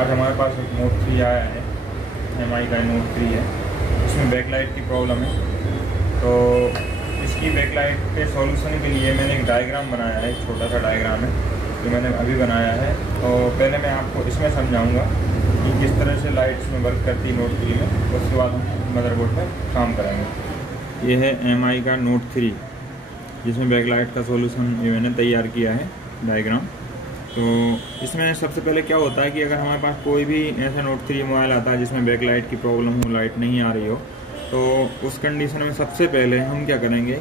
आज हमारे पास एक नोट 3 आया है, MI का नोट 3 है। इसमें बैकलाइट की प्रॉब्लम है, तो इसकी बैकलाइट के सॉल्यूशन के लिए मैंने एक डायग्राम बनाया है। एक छोटा सा डायग्राम है जो मैंने अभी बनाया है। तो पहले मैं आपको इसमें समझाऊंगा कि किस तरह से लाइट्स में वर्क करती है नोट 3 में, उसके बाद हम मदरबोर्ड पर काम करेंगे। ये है MI का नोट 3 जिसमें बैकलाइट का सॉल्यूशन ये मैंने तैयार किया है डायग्राम। तो इसमें सबसे पहले क्या होता है कि अगर हमारे पास कोई भी ऐसा नोट 3 मोबाइल आता है जिसमें बैकलाइट की प्रॉब्लम हो, लाइट नहीं आ रही हो, तो उस कंडीशन में सबसे पहले हम क्या करेंगे,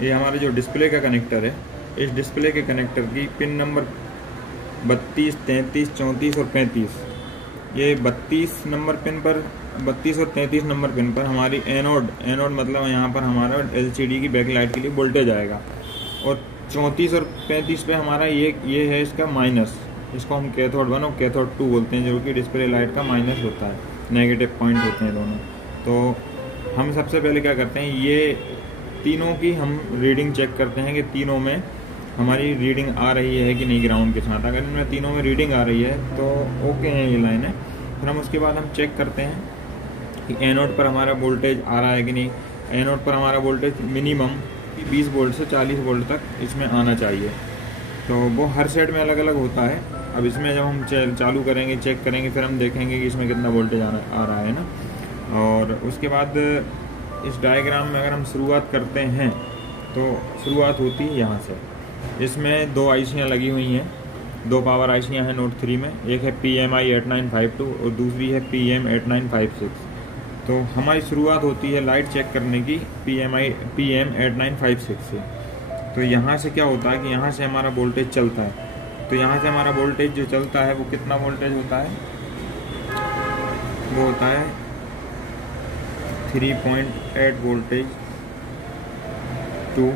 ये हमारे जो डिस्प्ले का कनेक्टर है, इस डिस्प्ले के कनेक्टर की पिन नंबर 32, 33, 34 और 35, ये 32 नंबर पिन पर, 32 और 33 नंबर पिन पर हमारी एनोड मतलब यहाँ पर हमारा LCD की बैकलाइट के लिए वोल्टेज आएगा। और 34 और 35 पे हमारा ये है इसका माइनस, इसको हम कैथोड 1 और कैथोड 2 बोलते हैं, जो कि डिस्प्ले लाइट का माइनस होता है, नेगेटिव पॉइंट होते हैं दोनों। तो हम सबसे पहले क्या करते हैं, ये तीनों की हम रीडिंग चेक करते हैं कि तीनों में हमारी रीडिंग आ रही है कि नहीं ग्राउंड के साथ। अगर इनमें तीनों में रीडिंग आ रही है तो ओके है, ये लाइन है। फिर हम उसके बाद हम चेक करते हैं कि एनोड पर हमारा वोल्टेज आ रहा है कि नहीं। एनोड पर हमारा वोल्टेज मिनिमम 20 वोल्ट से 40 वोल्ट तक इसमें आना चाहिए। तो वो हर सेट में अलग अलग होता है। अब इसमें जब हम चालू करेंगे, चेक करेंगे, फिर हम देखेंगे कि इसमें कितना वोल्टेज आ रहा है ना। और उसके बाद इस डायग्राम में अगर हम शुरुआत करते हैं तो शुरुआत होती है यहाँ से। इसमें 2 आईसियाँ लगी हुई हैं, 2 पावर आईसियाँ हैं नोट 3 में। एक है PMI 8952 और दूसरी है PM 8956। तो हमारी शुरुआत होती है लाइट चेक करने की PM 8956 से। तो यहाँ से क्या होता है कि यहाँ से हमारा वोल्टेज चलता है। तो यहाँ से हमारा वोल्टेज जो चलता है वो कितना वोल्टेज होता है, वो होता है 3.8 वोल्टेज टू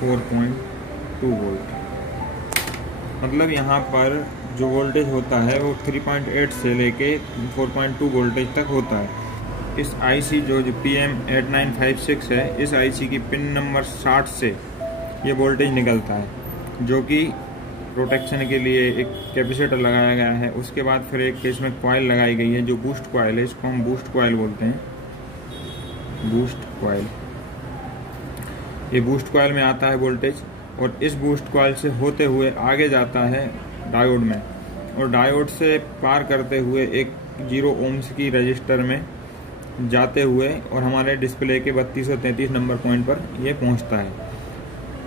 4.2 वोल्ट। मतलब यहाँ पर जो वोल्टेज होता है वो 3.8 से लेके 4.2 वोल्टेज तक होता है। इस IC जो PM 8956 है, इस IC की पिन नंबर 60 से ये वोल्टेज निकलता है, जो कि प्रोटेक्शन के लिए एक कैपेसिटर लगाया गया है। उसके बाद फिर एक इसमें कॉइल लगाई गई है जो बूस्ट कॉइल है, इसको हम बूस्ट कॉइल बोलते हैं, बूस्ट कॉइल। ये बूस्ट कॉइल में आता है वोल्टेज, और इस बूस्ट कॉइल से होते हुए आगे जाता है डायोड में, और डायोड से पार करते हुए एक 0 ohms की रजिस्टर में जाते हुए और हमारे डिस्प्ले के 32 और 33 नंबर पॉइंट पर ये पहुंचता है।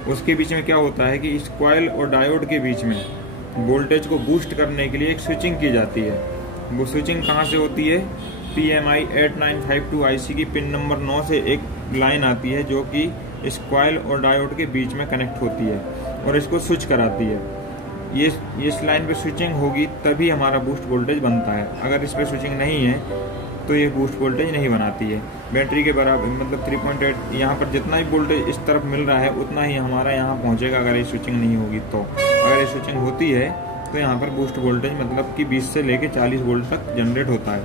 उसके बीच में क्या होता है कि इस कॉइल और डायोड के बीच में वोल्टेज को बूस्ट करने के लिए एक स्विचिंग की जाती है। वो स्विचिंग कहाँ से होती है, PMI 8952 IC की पिन नंबर 9 से एक लाइन आती है जो कि इस कॉइल और डायोड के बीच में कनेक्ट होती है और इसको स्विच कराती है। ये इस लाइन पे स्विचिंग होगी तभी हमारा बूस्ट वोल्टेज बनता है। अगर इस पे स्विचिंग नहीं है तो ये बूस्ट वोल्टेज नहीं बनाती है। बैटरी के बराबर मतलब 3.8, यहाँ पर जितना ही वोल्टेज इस तरफ मिल रहा है उतना ही हमारा यहाँ पहुँचेगा अगर ये स्विचिंग नहीं होगी। तो अगर ये स्विचिंग होती है तो यहाँ पर बूस्ट वोल्टेज मतलब कि 20 से लेके 40 वोल्ट तक जनरेट होता है।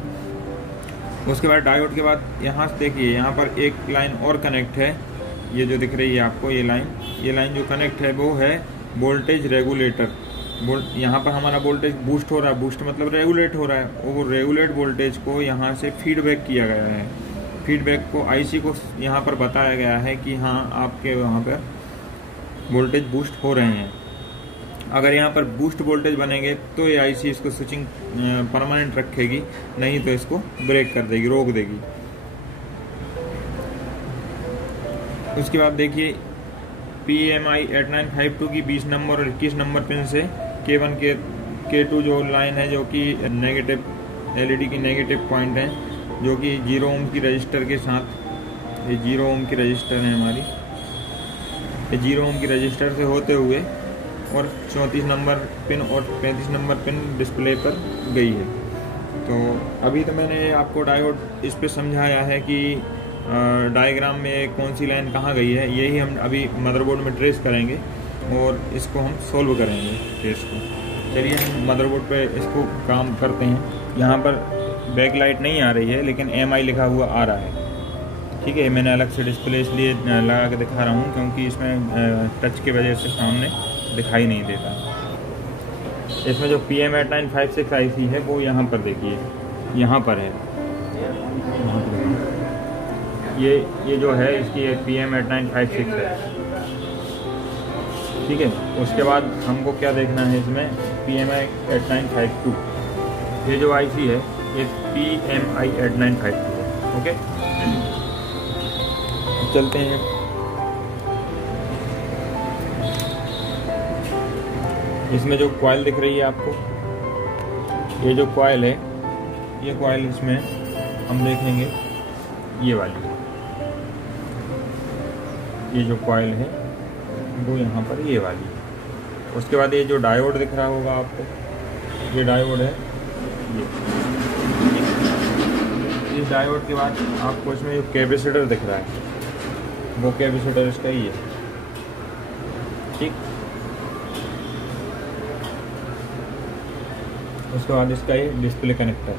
उसके बाद डायोड के बाद यहाँ से देखिए, यहाँ पर एक लाइन और कनेक्ट है, ये जो दिख रही है आपको, ये लाइन जो कनेक्ट है वो है वोल्टेज रेगुलेटर। यहाँ पर हमारा वोल्टेज बूस्ट हो रहा है, बूस्ट मतलब रेगुलेट हो रहा है, और वो रेगुलेट वोल्टेज को यहाँ से फीडबैक किया गया है। फीडबैक को IC को यहाँ पर बताया गया है कि हाँ आपके वहाँ पर वोल्टेज बूस्ट हो रहे हैं। अगर यहाँ पर बूस्ट वोल्टेज बनेंगे तो ये IC इसको स्विचिंग परमानेंट रखेगी, नहीं तो इसको ब्रेक कर देगी, रोक देगी। उसके बाद देखिए PMI 8952 की 20 नंबर और 21 नंबर पिन से K1 K2 जो लाइन है, जो कि नेगेटिव LED की नेगेटिव पॉइंट है, जो कि 0 ohm की रजिस्टर के साथ, ये 0 ohm की रजिस्टर है हमारी, ये 0 ohm की रजिस्टर से होते हुए और 34 नंबर पिन और 35 नंबर पिन डिस्प्ले पर गई है। तो अभी तो मैंने आपको डायोड इस पे समझाया है कि डायग्राम में कौन सी लाइन कहाँ गई है। यही हम अभी मदरबोर्ड में ट्रेस करेंगे और इसको हम सोल्व करेंगे केस को। चलिए हम मदरबोर्ड पे इसको काम करते हैं। यहाँ पर बैकलाइट नहीं आ रही है लेकिन MI लिखा हुआ आ रहा है, ठीक है। मैंने अलग से डिस्प्ले इसलिए लगा के दिखा रहा हूँ क्योंकि इसमें टच की वजह से सामने दिखाई नहीं देता। इसमें जो PM8956 IC है वो यहाँ पर देखिए, यहाँ पर है, ये जो है इसकी PM8956 है, ठीक है। उसके बाद हमको क्या देखना है इसमें, PM8952, ये जो IC है ये PM8952 है, ओके। चलते हैं, इसमें जो कॉइल दिख रही है आपको, ये जो कॉइल है, ये कॉइल इसमें हम देखेंगे ये वाली, ये जो कॉइल है वो यहाँ पर ये वाली। उसके बाद ये जो डायोड दिख रहा होगा आपको, ये डायोड है, ये डायोड के बाद आपको इसमें जो कैपेसिटर दिख रहा है वो कैपेसिटर इसका ही है, ठीक। उसके बाद इसका ये डिस्प्ले कनेक्टर है,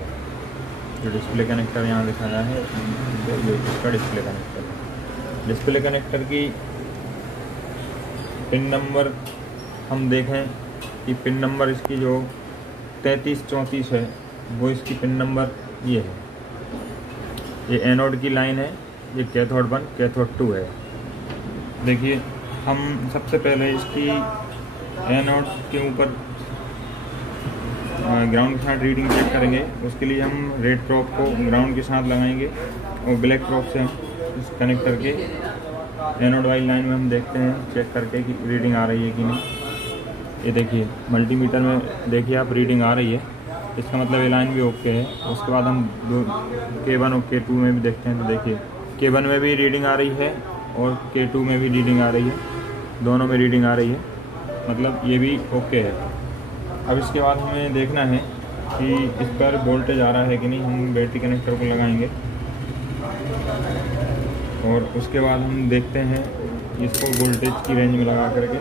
जो डिस्प्ले कनेक्टर यहाँ दिखाया है ये इसका डिस्प्ले कनेक्टर है। डिस्प्ले कनेक्टर की पिन नंबर हम देखें कि पिन नंबर इसकी जो 3334 है वो इसकी पिन नंबर ये है। ये एनोड की लाइन है, ये कैथोड 1 कैथोड 2 है। देखिए हम सबसे पहले इसकी एनोड के ऊपर ग्राउंड के साथ रीडिंग चेक करेंगे। उसके लिए हम रेड प्रोब को ग्राउंड के साथ लगाएंगे और ब्लैक प्रोब से हम इस कनेक्टर के एनोड वाली लाइन में हम देखते हैं चेक करके कि रीडिंग आ रही है कि नहीं। ये देखिए मल्टीमीटर में देखिए आप रीडिंग आ रही है, इसका मतलब ये लाइन भी ओके है। उसके बाद हम K1 और K2 में भी देखते हैं, तो देखिए K1 में भी रीडिंग आ रही है और K2 में भी रीडिंग आ रही है, दोनों में रीडिंग आ रही है, मतलब ये भी ओके है। अब इसके बाद हमें देखना है कि इस पर वोल्टेज आ रहा है कि नहीं। हम बैटरी कनेक्टर को लगाएंगे और उसके बाद हम देखते हैं इसको वोल्टेज की रेंज में लगा करके।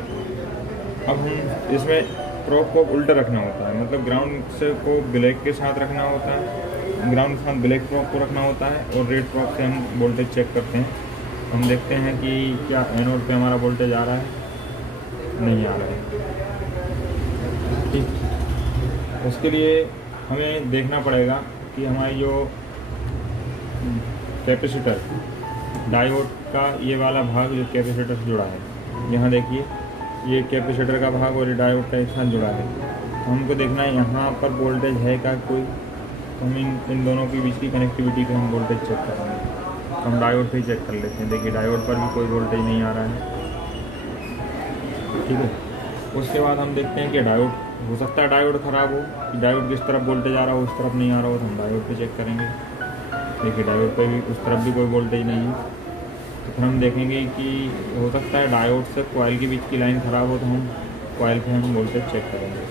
अब हम इसमें प्रोब को उल्टा रखना होता है, मतलब ग्राउंड से को ब्लैक के साथ रखना होता है, ग्राउंड के साथ ब्लैक प्रोब को रखना होता है और रेड प्रोब से हम वोल्टेज चेक करते हैं। हम देखते हैं कि क्या एनोड पे हमारा वोल्टेज आ रहा है, नहीं आ रहा है, ठीक। उसके लिए हमें देखना पड़ेगा कि हमारी जो कैपेसिटर डायोड का ये वाला भाग जो कैपेसिटर से जुड़ा है, यहाँ देखिए ये कैपेसिटर का भाग और डायोड का एक साथ जुड़ा है। तो हमको देखना है यहाँ पर वोल्टेज है क्या कोई, तो हम इन दोनों के बीच की कनेक्टिविटी पे हम वोल्टेज चेक करेंगे। तो हम डायोड पे ही चेक कर लेते हैं। देखिए डायोड पर भी कोई वोल्टेज नहीं आ रहा है, ठीक है। उसके बाद हम देखते हैं कि डायोड, हो सकता है डायोड ख़राब हो, कि डायोड किस तरफ वोल्टेज आ रहा हो उस तरफ नहीं आ रहा हो, तो हम डायोड पे चेक करेंगे। देखिए डायोड पे भी उस तरफ भी कोई वोल्टेज नहीं है, तो फिर हम देखेंगे कि हो सकता है डायोड से कॉइल के बीच की लाइन ख़राब हो, तो हम कॉइल पे हम वोल्टेज चेक करेंगे।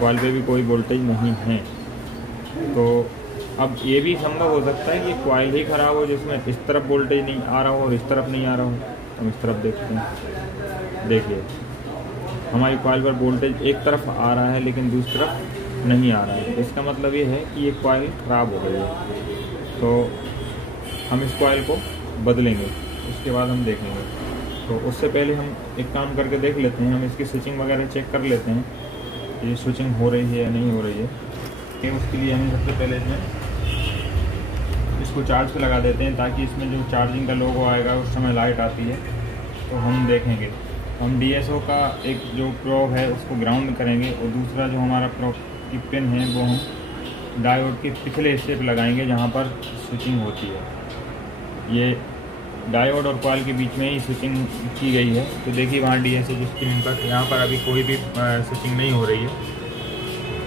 कॉइल पे भी कोई वोल्टेज नहीं है, तो अब ये भी संभव हो सकता है कि कॉइल ही ख़राब हो जिसमें इस तरफ वोल्टेज नहीं आ रहा हो और इस तरफ नहीं आ रहा हो। हम इस तरफ देखते हैं, देखिए हमारी कॉइल पर वोल्टेज एक तरफ आ रहा है लेकिन दूसरी तरफ नहीं आ रहा है। इसका मतलब ये है कि ये कॉइल ख़राब हो गई है, तो हम इस कॉइल को बदलेंगे। उसके बाद हम देखेंगे। तो उससे पहले हम एक काम करके देख लेते हैं, हम इसकी स्विचिंग वगैरह चेक कर लेते हैं, ये स्विचिंग हो रही है या नहीं हो रही है। उसके लिए हम सबसे पहले इसको चार्ज पे लगा देते हैं, ताकि इसमें जो चार्जिंग का लोगो आएगा उस समय लाइट आती है तो हम देखेंगे। हम DSO का एक जो प्रोब है उसको ग्राउंड करेंगे और दूसरा जो हमारा प्रोब की पिन है वो हम डायोड के पिछले हिस्से पर लगाएंगे जहाँ पर स्विचिंग होती है। ये डायोड और कॉइल के बीच में ही स्विचिंग की गई है। तो देखिए वहाँ DSO जिस पिन पर, यहाँ पर अभी कोई भी स्विचिंग नहीं हो रही है,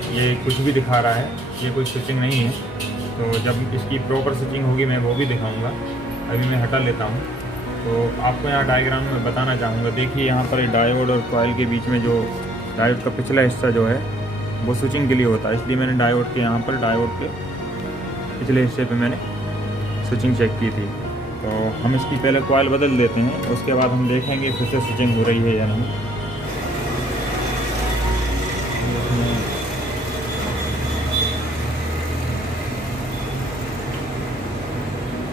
ये कुछ भी दिखा रहा है, ये कोई स्विचिंग नहीं है। तो जब इसकी प्रॉपर स्विचिंग होगी मैं वो भी दिखाऊंगा। अभी मैं हटा लेता हूँ। तो आपको यहाँ डायग्राम में बताना चाहूँगा। देखिए यहाँ पर डायोड और कॉइल के बीच में जो डायोड का पिछला हिस्सा जो है वो स्विचिंग के लिए होता है, इसलिए मैंने डायोड के यहाँ पर डायोड के पिछले हिस्से पे मैंने स्विचिंग चेक की थी। तो हम इसकी पहले कॉइल बदल देते हैं, उसके बाद हम देखेंगे फिर से स्विचिंग हो रही है या नहीं।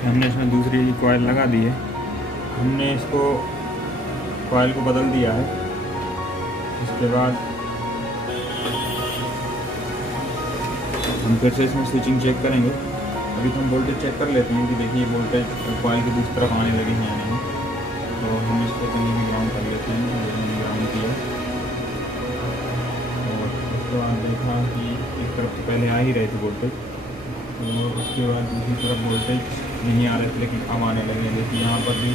हमने इसमें दूसरी कॉइल लगा दी है, हमने इसको कॉइल को बदल दिया है। इसके बाद हम फिर से इसमें स्विचिंग चेक करेंगे। अभी तो हम वोल्टेज चेक कर लेते हैं कि देखिए वोल्टेज कॉइल की दूसरी तरफ आने लगे हैं या नहीं। तो हम इसको कहीं भी ग्राउंड कर लेते हैं, ग्राउंड किया और उसके बाद देखा कि एक तरफ तो पहले आ ही रहे थे वोल्टेज, और उसके बाद दूसरी तरफ वोल्टेज नहीं आ रहे थे, लेकिन अब आने लगे हैं। देखिए यहाँ पर भी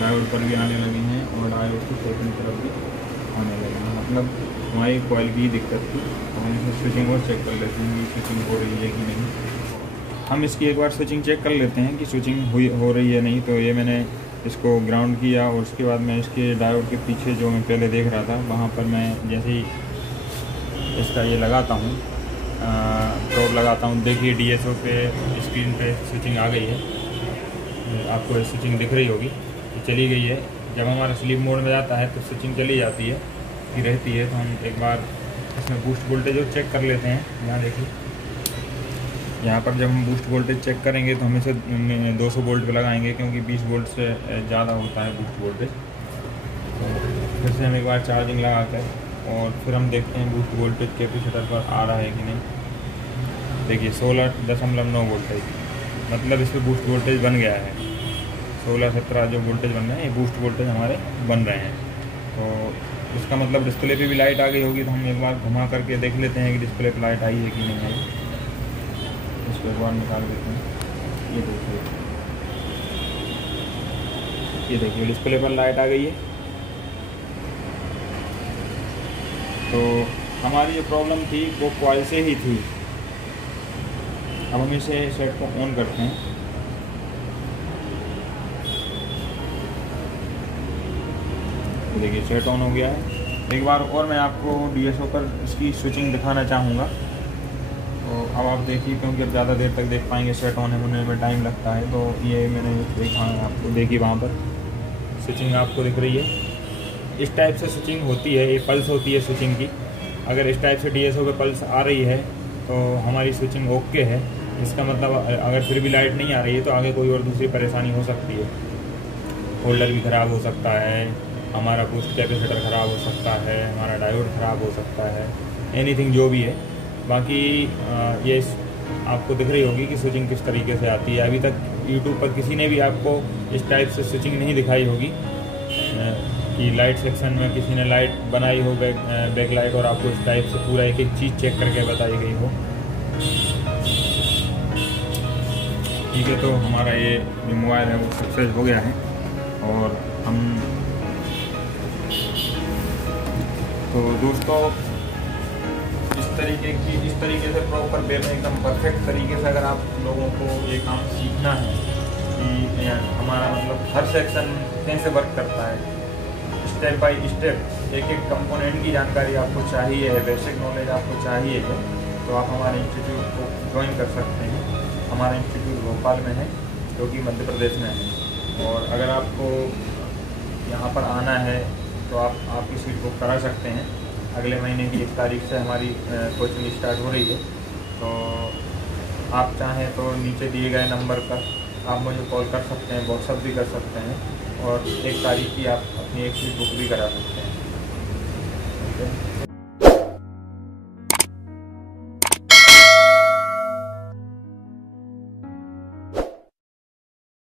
डायोड पर भी आने लगे हैं और डायोड की सेकंड तरफ भी आने लगे हैं। मतलब हमारी कॉइल की दिक्कत थी। तो हम इसे स्विचिंग और चेक कर लेते हैं कि स्विचिंग हो रही है कि नहीं। हम इसकी एक बार स्विचिंग चेक कर लेते हैं कि स्विचिंग हो रही है नहीं। तो ये मैंने इसको ग्राउंड किया और उसके बाद मैं इसके डायोड के पीछे जो मैं पहले देख रहा था वहाँ पर मैं जैसे ही इसका ये लगाता हूँ, प्रोब लगाता हूँ, देखिए DSO पे स्क्रीन पे स्विचिंग आ गई है। आपको स्विचिंग दिख रही होगी कि चली गई है। जब हमारा स्लीप मोड में जाता है तो स्विचिंग चली जाती है कि रहती है। तो हम एक बार इसमें बूस्ट वोल्टेज और चेक कर लेते हैं। यहाँ देखिए, यहाँ पर जब हम बूस्ट वोल्टेज चेक करेंगे तो हम इसे 200 वोल्ट पे लगाएंगे, क्योंकि 20 वोल्ट से ज़्यादा होता है बूस्ट वोल्टेज। तो फिर से हम एक बार चार्जिंग लगा कर और फिर हम देखते हैं बूस्ट वोल्टेज कैपेसिटर पर आ रहा है कि नहीं। देखिए 16.9 वोल्टेज, मतलब इस पर बूस्ट वोल्टेज बन गया है। 16-17 जो वोल्टेज बन रहे हैं, ये बूस्ट वोल्टेज हमारे बन रहे हैं। तो इसका मतलब डिस्प्ले पे भी लाइट आ गई होगी। तो हम एक बार घुमा करके देख लेते हैं कि डिस्प्ले पे लाइट आई है कि नहीं आई। इसको एक बार निकाल देते हैं। ये देखिए डिस्प्ले पर लाइट आ गई है। तो हमारी जो प्रॉब्लम थी वो कॉइल से ही थी। अब हम इसे सेट को ऑन करते हैं। देखिए सेट ऑन हो गया है। एक बार और मैं आपको DSO पर इसकी स्विचिंग दिखाना चाहूँगा। तो अब आप देखिए, क्योंकि अब ज़्यादा देर तक देख पाएंगे, सेट ऑन होने में टाइम लगता है। तो ये मैंने देखा है आपको, देखिए वहाँ पर स्विचिंग आपको दिख रही है। इस टाइप से स्विचिंग होती है, ये पल्स होती है स्विचिंग की। अगर इस टाइप से DSO पे पल्स आ रही है तो हमारी स्विचिंग ओके है। इसका मतलब अगर फिर भी लाइट नहीं आ रही है तो आगे कोई और दूसरी परेशानी हो सकती है। होल्डर भी ख़राब हो सकता है, हमारा बूस्ट कैपेसिटर ख़राब हो सकता है, हमारा डायोड ख़राब हो सकता है, एनीथिंग जो भी है। बाकी ये आपको दिख रही होगी कि स्विचिंग किस तरीके से आती है। अभी तक YouTube पर किसी ने भी आपको इस टाइप से स्विचिंग नहीं दिखाई होगी कि लाइट सेक्शन में किसी ने लाइट बनाई हो, बैक लाइट, और आपको इस टाइप से पूरा एक एक चीज़ चेक करके बताई गई हो। ठीक है, तो हमारा ये जो मोबाइल है वो सक्सेस हो गया है। और हम तो दोस्तों इस तरीके से प्रॉपर वे में एकदम परफेक्ट तरीके से अगर आप लोगों को ये काम सीखना है कि हमारा मतलब हर सेक्शन कैसे वर्क करता है, स्टेप बाय स्टेप एक एक कंपोनेंट की जानकारी आपको चाहिए है, बेसिक नॉलेज आपको चाहिए है, तो आप हमारे इंस्टीट्यूट को ज्वाइन कर सकते हैं। हमारा इंस्टीट्यूट भोपाल में है, जो कि मध्य प्रदेश में है। और अगर आपको यहाँ पर आना है तो आप आपकी सीट बुक करा सकते हैं। अगले महीने की 1 तारीख से हमारी कोचिंग स्टार्ट हो रही है। तो आप चाहें तो नीचे दिए गए नंबर पर आप मुझे कॉल कर सकते हैं, व्हाट्सअप भी कर सकते हैं, और 1 तारीख की आप अपनी एक सीट बुक भी करा सकते हैं।